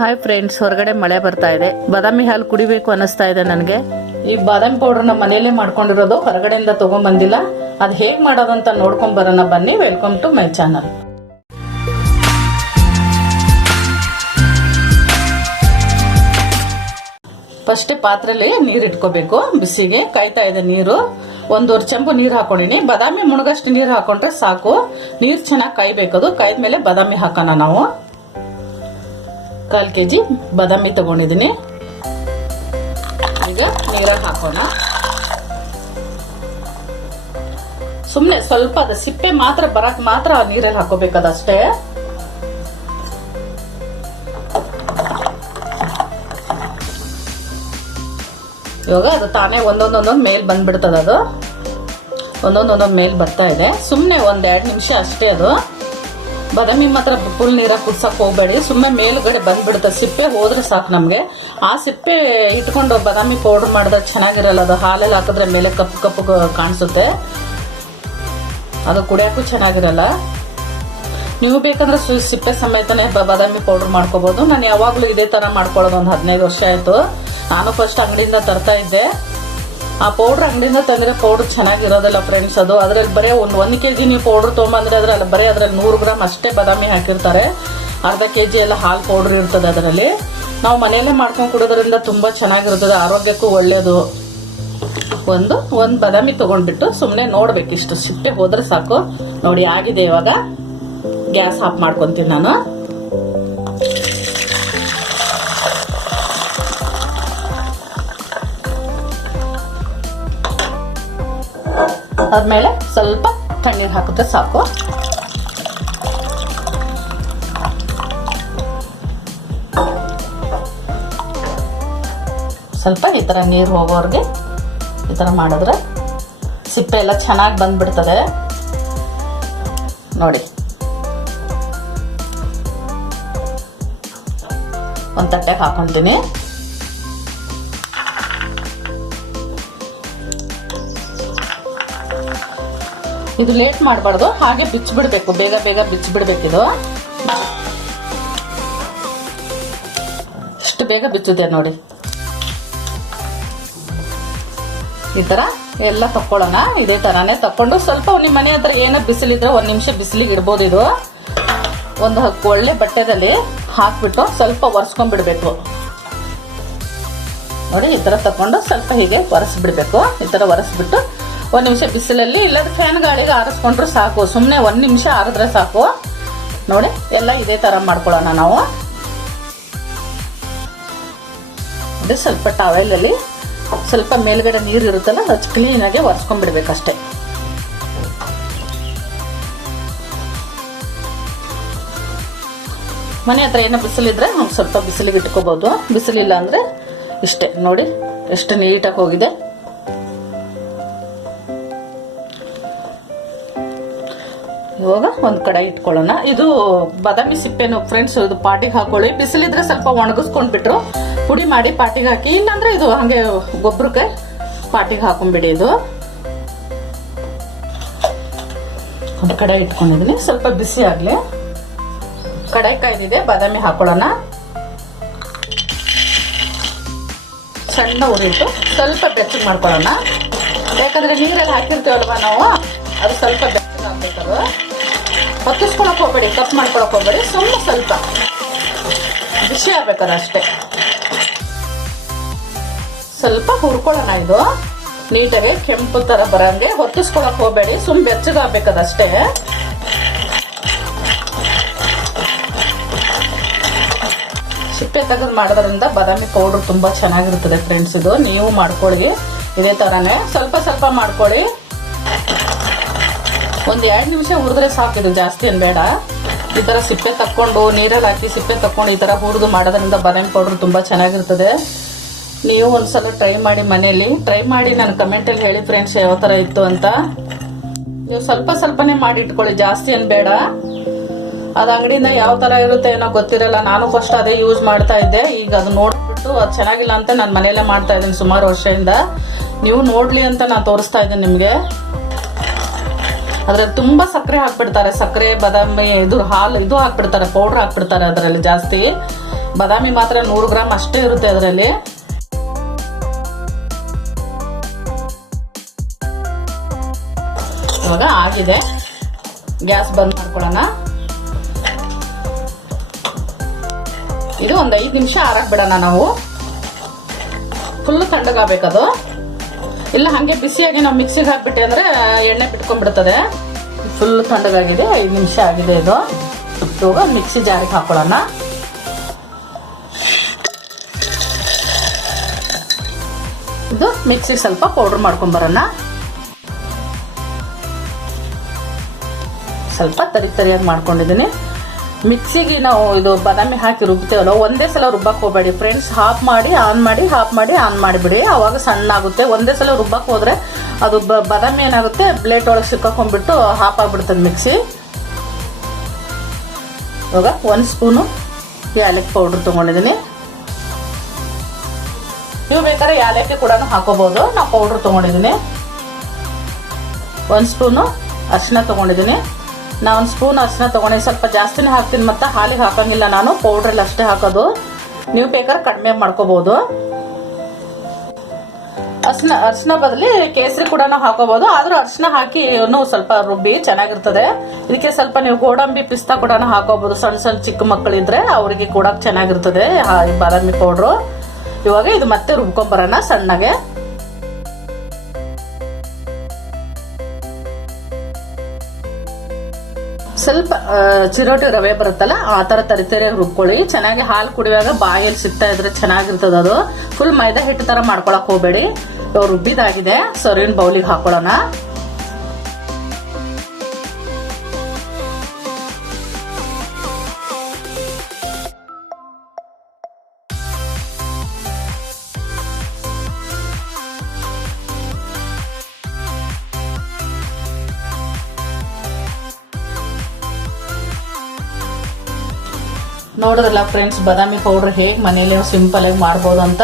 Hi friends, ಹೊರಗಡೆ ಮಳೆ ಬರ್ತಾ ಇದೆ. ಬಾದಾಮಿ ಹಾಲು ಕುಡಿಬೇಕು ಅನ್ನಿಸ್ತಾ ಇದೆ ನನಗೆ. ಈ ಬಾದಾಮಿ ಪೌಡರ್ ನಮ್ಮ ಮನೆಯಲ್ಲೇ ಮಾಡ್ಕೊಂಡಿರೋದು, ಹೊರಗಡೆಯಿಂದ ತಗೊಂಡ್ ಬಂದಿಲ್ಲ. ಅದು ಹೇಗ್ ಮಾಡೋದಂತ ನೋಡ್ಕೊಂಡ್ ಬರೋಣ ಬನ್ನಿ. Welcome to my channel. First ಪಾತ್ರೆಯಲ್ಲಿ ನೀರು ಇಟ್ಕೋಬೇಕು. ಬಿಸಿಗೆ ಕಾಯ್ತಾ ಇದೆ ನೀರು. 1.5 ಚಂಬು ನೀರು ಹಾಕೊಂಡಿನಿ. ಬಾದಾಮಿ ಮುಣಗಷ್ಟು ನೀರು ಹಾಕೊಂಡ್ರೆ ಸಾಕು. ನೀರು ಚೆನ್ನಾಗಿ ಕಾಯ್ಬೇಕದು. ಕಾಯ್ದ್ಮೇಲೆ ಬಾದಾಮಿ ಹಾಕೋಣ. ನಾವು 1/4 kg ಬಾದಾಮಿ ತಗೊಂಡಿದ್ದೀನಿ. ಈಗ ನೀರಾಗ ಹಾಕೋಣ. ಸುಮ್ನೆ ಸ್ವಲ್ಪ ಅದ ಸಿಪ್ಪೆ ಮಾತ್ರ ಬರಕ್ ಮಾತ್ರ ನೀರಲ್ಲಿ ಹಾಕೋಬೇಕದಷ್ಟೇ. ಇವಾಗ ಅದು ತಾನೇ ಒಂದೊಂದೊಂದೊಂದು ಮೇಲ್ ಬಂದ್ಬಿಡ್ತದ. ಅದು ಒಂದೊಂದೊಂದೊಂದು ಮೇಲ್ ಬರ್ತಾ ಇದೆ. ಸುಮ್ನೆ 1-2 ನಿಮಿಷ ಅಷ್ಟೇ. ಅದು ಬಾದಾಮಿ ಮಾತ್ರ ಫುಲ್ ನೀರಾಗ ಕುಡ್ಸಕ್ ಹೋಗ್ಬೇಡಿ. ಸುಮ್ಮನೆ ಮೇಲ್ಗಡೆ ಬಂದ್ಬಿಡುತ್ತೆ. ಸಿಪ್ಪೆ ಹೋದ್ರೆ ಸಾಕು ನಮ್ಗೆ. ಆ ಸಿಪ್ಪೆ ಇಟ್ಕೊಂಡು ಬಾದಾಮಿ ಪೌಡರ್ ಮಾಡಿದ್ರೆ ಚೆನ್ನಾಗಿರಲ್ಲ. ಅದು ಹಾಲಲ್ಲಿ ಹಾಕಿದ್ರೆ ಮೇಲೆ ಕಪ್ಪು ಕಪ್ಪು ಕಾಣಿಸುತ್ತೆ. ಅದು ಕುಡಿಯೋಕ್ಕೂ ಚೆನ್ನಾಗಿರಲ್ಲ. ನೀವು ಬೇಕಂದ್ರೆ ಸಿಪ್ಪೆ ಸಮೇತನೇ ಬಾದಾಮಿ ಪೌಡರ್ ಮಾಡ್ಕೋಬಹುದು. ನಾನು ಯಾವಾಗ್ಲೂ ಇದೇ ತರ ಮಾಡ್ಕೊಳ್ಳೋದು. ಒಂದು 15 ವರ್ಷ ಆಯ್ತು. ನಾನು ಫಸ್ಟ್ ಅಂಗಡಿಯಿಂದ ತರ್ತಾ ಇದ್ದೆ. ಆ ಪೌಡರ್ ಅಂಗಡಿಯಿಂದ ತಂದ್ರೆ ಪೌಡರ್ ಚೆನ್ನಾಗಿರೋದಿಲ್ಲ ಫ್ರೆಂಡ್ಸ್. ಅದು ಅದ್ರಲ್ಲಿ ಬರೀ 1 kg ನೀವು ಪೌಡರ್ ತೊಗೊಂಬಂದ್ರೆ ಅದ್ರಲ್ಲಿ ಬರೀ 100 ಗ್ರಾಮ್ ಅಷ್ಟೇ ಬಾದಾಮಿ ಹಾಕಿರ್ತಾರೆ. ಅರ್ಧ kg ಎಲ್ಲ ಹಾಲು ಪೌಡರ್ ಇರ್ತದೆ ಅದರಲ್ಲಿ. ನಾವು ಮನೆಯಲ್ಲೇ ಮಾಡ್ಕೊಂಡು ಕುಡೋದ್ರಿಂದ ತುಂಬಾ ಚೆನ್ನಾಗಿರ್ತದೆ, ಆರೋಗ್ಯಕ್ಕೂ ಒಳ್ಳೇದು. ಒಂದು ಬಾದಾಮಿ ತಗೊಂಡ್ಬಿಟ್ಟು ಸುಮ್ಮನೆ ನೋಡ್ಬೇಕು. ಇಷ್ಟು ಸಿಪ್ಪೆ ಹೋದ್ರೆ ಸಾಕು. ನೋಡಿ ಆಗಿದೆ. ಇವಾಗ ಗ್ಯಾಸ್ ಆಫ್ ಮಾಡ್ಕೊಂತೀನಿ ನಾನು. ಆದ್ಮೇಲೆ ಸ್ವಲ್ಪ ತಣ್ಣೀರು ಹಾಕಿದ್ರೆ ಸಾಕು. ಸ್ವಲ್ಪ ಈ ತರ ನೀರು ಹೋಗೋರ್ಗೆ ಈ ತರ ಮಾಡಿದ್ರೆ ಸಿಪ್ಪೆ ಎಲ್ಲ ಚೆನ್ನಾಗಿ ಬಂದ್ಬಿಡ್ತದೆ. ನೋಡಿ, ಒಂದು ತಟ್ಟೆಗೆ ಹಾಕೊಂತೀನಿ. ಇದು ಲೇಟ್ ಮಾಡಬಾರ್ದು, ಹಾಗೆ ಬಿಚ್ಚಿಬಿಡ್ಬೇಕು. ಬೇಗ ಬೇಗ ಬಿಚ್ಚಿಬಿಡ್ಬೇಕು. ಇದು ಇಷ್ಟು ಬೇಗ ಬಿಚ್ಚಿದೆ ನೋಡಿ. ಈ ತರ ಎಲ್ಲ ತಕ್ಕೊಳ್ಳೋಣ. ಇದೇ ತರಾನೇ ತಕೊಂಡು ಸ್ವಲ್ಪ ನಿಮ್ಮ ಮನೆ ಹತ್ರ ಏನೋ ಬಿಸಿಲಿದ್ರೆ 1 ನಿಮಿಷ ಬಿಸಿಲಿಗೆ ಇಡ್ಬೋದು. ಇದು ಒಂದು ಒಳ್ಳೆ ಬಟ್ಟೆದಲ್ಲಿ ಹಾಕ್ಬಿಟ್ಟು ಸ್ವಲ್ಪ ಒರೆಸ್ಕೊಂಡ್ಬಿಡ್ಬೇಕು. ನೋಡಿ, ಈ ತರ ತಕೊಂಡು ಸ್ವಲ್ಪ ಹೀಗೆ ಒರೆಸ್ಬಿಡ್ಬೇಕು. ಈ ತರ ಒರೆಸ್ಬಿಟ್ಟು 1 ನಿಮಿಷ ಬಿಸಿಲಲ್ಲಿ, ಇಲ್ಲದ ಫ್ಯಾನ್ ಗಾಳಿಗೆ ಆರಿಸ್ಕೊಂಡ್ರೆ ಸಾಕು. ಸುಮ್ಮನೆ 1 ನಿಮಿಷ ಆರಿದ್ರೆ ಸಾಕು. ನೋಡಿ, ಎಲ್ಲ ಇದೇ ತರ ಮಾಡ್ಕೊಳ್ಳೋಣ ನಾವು. ಅದೇ ಸ್ವಲ್ಪ ಟವೆಲಲ್ಲಿ ಸ್ವಲ್ಪ ಮೇಲ್ಗಡೆ ನೀರು ಇರುತ್ತಲ್ಲ, ಅದು ಕ್ಲೀನಾಗಿ ಒರೆಸ್ಕೊಂಡ್ಬಿಡ್ಬೇಕಷ್ಟೇ. ಮನೆ ಹತ್ರ ಏನೋ ಬಿಸಿಲಿದ್ರೆ ಒಂದು ಸ್ವಲ್ಪ ಬಿಸಿಲಿಗೆ ಇಟ್ಕೋಬಹುದು. ಬಿಸಿಲಿಲ್ಲ ಅಂದ್ರೆ ಇಷ್ಟೇ. ನೋಡಿ ಎಷ್ಟು ನೀಟಾಗಿ ಹೋಗಿದೆ. ಇವಾಗ ಒಂದ್ ಕಡೆ ಇಟ್ಕೊಳ್ಳೋಣ. ಇದು ಬಾದಾಮಿ ಸಿಪ್ಪೆನು ಫ್ರೆಂಡ್ಸ್, ಇದು ಪಾಟಿಗೆ ಹಾಕೊಳ್ಳಿ. ಬಿಸಿಲಿದ್ರೆ ಸ್ವಲ್ಪ ಒಣಗಿಸ್ಕೊಂಡ್ಬಿಟ್ರು ಪುಡಿ ಮಾಡಿ ಪಾಟಿಗೆ ಹಾಕಿ. ಇಲ್ಲಾಂದ್ರೆ ಇದು ಹಂಗೆ ಗೊಬ್ಬರಕ್ಕೆ ಪಾಟಿಗೆ ಹಾಕೊಂಡ್ಬಿಡಿ. ಇದು ಒಂದ್ ಕಡೆ ಇಟ್ಕೊಂಡಿದೀನಿ. ಸ್ವಲ್ಪ ಬಿಸಿ ಆಗ್ಲಿ. ಕಡೆ ಕಾಯ್ದಿದೆ. ಬಾದಾಮಿ ಹಾಕೊಳ್ಳೋಣ. ಸಣ್ಣ ಉರಿಟ್ಟು ಸ್ವಲ್ಪ ಬೆಚ್ಚಗೆ ಮಾಡ್ಕೊಳ್ಳೋಣ. ಯಾಕಂದ್ರೆ ನೀರಲ್ಲಿ ಹಾಕಿರ್ತೀವಲ್ವಾ ನಾವು, ಅದು ಸ್ವಲ್ಪ ಬೆಚ್ಚಗೆ ಹಾಕ್ಬೇಕದು. ಹೊತ್ತಿಸ್ಕೊಳಕ್ ಹೋಗ್ಬೇಡಿ, ಕಪ್ ಮಾಡ್ಕೊಳಕ್ ಹೋಗ್ಬೇಡಿ. ಸುಮ್ಮನೆ ಸ್ವಲ್ಪ ಬಿಸಿ ಆಗ್ಬೇಕದ ಅಷ್ಟೇ. ಸ್ವಲ್ಪ ಹುರ್ಕೊಳ್ಳೋಣ. ಇದು ನೀಟಾಗಿ ಕೆಂಪು ತರ ಬರಂಗೆ ಹೊತ್ತಿಸ್ಕೊಳಕ್ ಹೋಗ್ಬೇಡಿ. ಸುಮ್ಮನೆ ಬೆಚ್ಚಗಾಗ್ಬೇಕದಷ್ಟೇ. ಸಿಪ್ಪೆ ತೆಗೆದು ಮಾಡೋದ್ರಿಂದ ಬಾದಾಮಿ ಪೌಡರ್ ತುಂಬಾ ಚೆನ್ನಾಗಿರ್ತದೆ ಫ್ರೆಂಡ್ಸ್. ಇದು ನೀವು ಮಾಡ್ಕೊಳ್ಳಿ ಇದೇ ತರಾನೇ. ಸ್ವಲ್ಪ ಸ್ವಲ್ಪ ಮಾಡ್ಕೊಳ್ಳಿ. 1-2 ನಿಮಿಷ ಹುರಿದ್ರೆ ಸಾಕು. ಇದು ಜಾಸ್ತಿ ಏನ್ ಬೇಡ. ಈ ತರ ಸಿಪ್ಪೆ ತಕ್ಕೊಂಡು ನೀರಲ್ಲಿ ಹಾಕಿ ಸಿಪ್ಪೆ ತಕ್ಕೊಂಡು ಈ ತರ ಹುರಿದು ಮಾಡೋದ್ರಿಂದ ಬಾದಾಮಿ ಪೌಡರ್ ತುಂಬಾ ಚೆನ್ನಾಗಿರ್ತದೆ. ನೀವು ಒಂದ್ಸಲ ಟ್ರೈ ಮಾಡಿ, ಮನೆಯಲ್ಲಿ ಟ್ರೈ ಮಾಡಿ ನನ್ನ ಕಮೆಂಟಲ್ಲಿ ಹೇಳಿ ಫ್ರೆಂಡ್ಸ್ ಯಾವ ತರ ಇತ್ತು ಅಂತ. ನೀವು ಸ್ವಲ್ಪ ಸ್ವಲ್ಪನೇ ಮಾಡಿ ಇಟ್ಕೊಳ್ಳಿ, ಜಾಸ್ತಿ ಏನ್ ಬೇಡ. ಅದು ಅಂಗಡಿಯಿಂದ ಯಾವ ತರ ಇರುತ್ತೆ ಏನೋ ಗೊತ್ತಿರಲ್ಲ. ನಾನು ಫಸ್ಟ್ ಅದೇ ಯೂಸ್ ಮಾಡ್ತಾ ಇದ್ದೆ. ಈಗ ಅದು ನೋಡ್ಬಿಟ್ಟು ಅದು ಚೆನ್ನಾಗಿಲ್ಲ ಅಂತ ನಾನು ಮನೆಯಲ್ಲೇ ಮಾಡ್ತಾ ಇದ್ದೀನಿ ಸುಮಾರು ವರ್ಷದಿಂದ. ನೀವು ನೋಡ್ಲಿ ಅಂತ ನಾನು ತೋರಿಸ್ತಾ ಇದ್ದೀನಿ ನಿಮ್ಗೆ. ಅದ್ರಲ್ಲಿ ತುಂಬಾ ಸಕ್ಕರೆ ಹಾಕ್ಬಿಡ್ತಾರೆ. ಸಕ್ಕರೆ, ಬಾದಾಮಿ, ಇದು ಹಾಲು ಇದು ಹಾಕ್ಬಿಡ್ತಾರೆ, ಪೌಡರ್ ಹಾಕ್ಬಿಡ್ತಾರೆ ಅದರಲ್ಲಿ ಜಾಸ್ತಿ. ಬಾದಾಮಿ ಮಾತ್ರ 100 ಗ್ರಾಮ್ ಅಷ್ಟೇ ಇರುತ್ತೆ ಅದರಲ್ಲಿ. ಇವಾಗ ಆಗಿದೆ, ಗ್ಯಾಸ್ ಬಂದ್ ಮಾಡ್ಕೊಳ್ಳೋಣ. ಇದು ಒಂದು 5 ನಿಮಿಷ ಆರಕ್ಕೆ ಬಿಡೋಣ ನಾವು. ಫುಲ್ ತಣ್ಣಗಾಗಬೇಕದು, ಇಲ್ಲ ಹಾಗೆ ಬಿಸಿಯಾಗಿ ನಾವು ಮಿಕ್ಸಿಗೆ ಹಾಕ್ಬಿಟ್ಟೆ ಅಂದ್ರೆ ಎಣ್ಣೆ ಬಿಟ್ಕೊಂಡ್ಬಿಡ್ತದೆ. ಫುಲ್ ತಣ್ಣಗಾಗಿದೆ, 5 ನಿಮಿಷ ಆಗಿದೆ ಇದು. ಇವಾಗ ಮಿಕ್ಸಿ ಜಾರಿಗೆ ಹಾಕೊಳ್ಳೋಣ. ಇದು ಮಿಕ್ಸಿಗೆ ಸ್ವಲ್ಪ ಪೌಡರ್ ಮಾಡ್ಕೊಂಬರೋಣ. ಸ್ವಲ್ಪ ತರಿಯಾಗಿ ಮಾಡ್ಕೊಂಡಿದ್ದೀನಿ. ಮಿಕ್ಸಿಗೆ ನಾವು ಇದು ಬಾದಾಮಿ ಹಾಕಿ ರುಬ್ತೇವಲ್ಲ, ಒಂದೇ ಸಲ ರುಬ್ಬಕ್ಕೆ ಹೋಗಬೇಡಿ ಫ್ರೆಂಡ್ಸ್. ಹಾಫ್ ಮಾಡಿ ಆನ್ ಮಾಡಿ, ಹಾಫ್ ಮಾಡಿ ಆನ್ ಮಾಡಿಬಿಡಿ, ಅವಾಗ ಸಣ್ಣ ಆಗುತ್ತೆ. ಒಂದೇ ಸಲ ರುಬ್ಬಕ್ಕೆ ಹೋದ್ರೆ ಅದು ಬಾದಾಮಿ ಏನಾಗುತ್ತೆ, ಪ್ಲೇಟ್ ಒಳಗೆ ಸಿಕ್ಕಾಕೊಂಡ್ಬಿಟ್ಟು ಹಾಫ್ ಆಗ್ಬಿಡ್ತದೆ ಮಿಕ್ಸಿ. ಇವಾಗ 1 ಸ್ಪೂನು ಏಲಕ್ಕಿ ಪೌಡ್ರ್ ತೊಗೊಂಡಿದ್ದೀನಿ. ನೀವು ಬೇಕಾದ್ರೆ ಏಲಕ್ಕಿ ಕೂಡ ಹಾಕೋಬಹುದು, ನಾವು ಪೌಡ್ರ್ ತೊಗೊಂಡಿದ್ದೀನಿ. 1 ಸ್ಪೂನು ಅರಿಶಿನ ತೊಗೊಂಡಿದ್ದೀನಿ. ನಾ 1 ಸ್ಪೂನ್ ಅರಿಶಿನ ತೊಗೊಂಡಿದ್ದೀನಿ, ಸ್ವಲ್ಪ ಜಾಸ್ತಿನೇ ಹಾಕ್ತೀನಿ. ಮತ್ತು ಹಾಲಿಗೆ ಹಾಕಂಗಿಲ್ಲ ನಾನು, ಪೌಡ್ರಲ್ಲಿ ಅಷ್ಟೇ ಹಾಕೋದು. ನೀವು ಬೇಕಾದ್ರೆ ಕಡಿಮೆ ಮಾಡ್ಕೋಬಹುದು. ಅರಿಶಿನ ಬದಲಿ ಕೇಸರಿ ಕೂಡ ಹಾಕೋಬಹುದು, ಆದ್ರೂ ಅರಿಶಿನ ಹಾಕಿ ಸ್ವಲ್ಪ ರುಬ್ಬಿ ಚೆನ್ನಾಗಿರ್ತದೆ. ಇದಕ್ಕೆ ಸ್ವಲ್ಪ ನೀವು ಗೋಡಂಬಿ ಪಿಸ್ತಾ ಕೂಡ ಹಾಕೋಬಹುದು. ಸಣ್ಣ ಚಿಕ್ಕ ಮಕ್ಕಳಿದ್ರೆ ಅವರಿಗೆ ಕೂಡ ಚೆನ್ನಾಗಿರ್ತದೆ ಈ ಬಾದಾಮಿ ಪೌಡ್ರು. ಇವಾಗ ಇದು ಮತ್ತೆ ರುಬ್ಕೊಂಬರೋಣ ಸಣ್ಣಗೆ. ಸ್ವಲ್ಪ ಚಿರೋಟಿ ರವೆ ಬರುತ್ತಲ್ಲ, ಆ ತರ ತರಿತರಿಯಾಗಿ ರುಬ್ಕೊಳ್ಳಿ. ಚೆನ್ನಾಗಿ ಹಾಲು ಕುಡಿಯುವಾಗ ಬಾಯಲ್ಲಿ ಸಿಗ್ತಾ ಇದ್ರೆ ಚೆನ್ನಾಗಿರ್ತದೆ ಅದು. ಫುಲ್ ಮೈದಾ ಹಿಟ್ಟು ತರ ಮಾಡ್ಕೊಳಕ್ ಹೋಗ್ಬೇಡಿ. ರುಬ್ಬಿದಾಗಿದೆ, ಸರ್ವಿನ ಬೌಲಿಗೆ ಹಾಕೊಳ್ಳೋಣ. ನೋಡಿದ್ರಲ್ಲ ಫ್ರೆಂಡ್ಸ್, ಬಾದಾಮಿ ಪೌಡರ್ ಹೇಗೆ ಮನೇಲಿ ಸಿಂಪಲ್ ಆಗಿ ಮಾಡ್ಬೋದು ಅಂತ.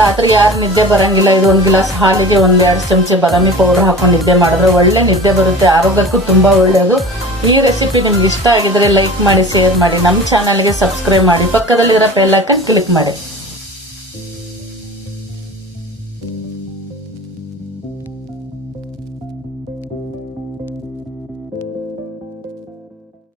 ರಾತ್ರಿ ಯಾರು ನಿದ್ದೆ ಬರಂಗಿಲ್ಲ, ಇದು 1 ಗ್ಲಾಸ್ ಹಾಲಿಗೆ 1-2 ಚಮಚ ಬಾದಾಮಿ ಪೌಡರ್ ಹಾಕೊಂಡು ನಿದ್ದೆ ಮಾಡಿದ್ರೆ ಒಳ್ಳೆ ನಿದ್ದೆ ಬರುತ್ತೆ. ಆರೋಗ್ಯಕ್ಕೂ ತುಂಬಾ ಒಳ್ಳೆಯದು. ಈ ರೆಸಿಪಿ ನಿಮ್ಗೆ ಇಷ್ಟ ಆಗಿದ್ರೆ ಲೈಕ್ ಮಾಡಿ, ಶೇರ್ ಮಾಡಿ, ನಮ್ಮ ಚಾನಲ್ಗೆ ಸಬ್ಸ್ಕ್ರೈಬ್ ಮಾಡಿ, ಪಕ್ಕದಲ್ಲಿರೋ ಬೆಲ್ ಐಕಾನ್ ಕ್ಲಿಕ್ ಮಾಡಿ.